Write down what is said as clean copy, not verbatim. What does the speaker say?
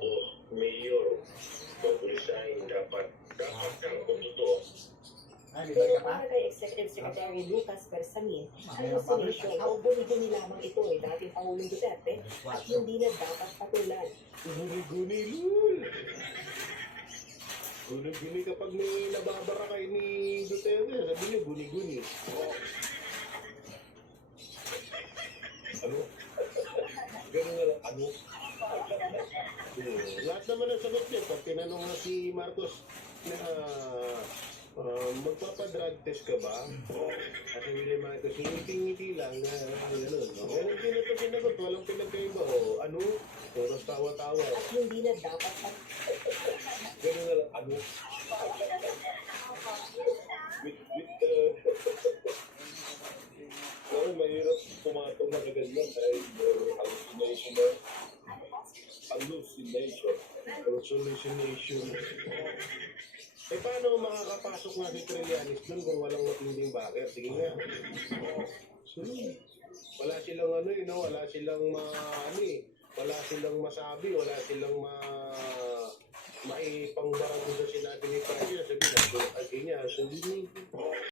o mayor o resign dapat kang kung totoo. Pero para kay Executive Secretary Lucas Bersamin, hallucination o guni-guni lamang ito dating Pangulong Duterte at hindi na dapat patulan. Guni-guni, lul! Guni-guni kapag may nababara kayo ni Duterte, sabi niyo guni-guni. Ano? Ganun nga lang, ano? Lahat naman ang sagot niya. Pag tinanong na si Marcos na magpapadrug test ka ba? Kasi Willie Marcos, ngiti-ngiti lang na gano'n. Ganun din ito sinagot, walang pinagkaiba. O ano? Oras tawa-tawa. At hindi na dapat Ganun nga lang, ano? Well, mahirap pumatong na ganyan dahil hallucination na. Hallucination. Eh, paano makakapasok nga si Trillanes nun kung walang matinding backer? Sige nga. Wala silang wala silang wala silang masabi, wala silang maipangbarang kung sa sinabi ni Pryor. Sabi niya,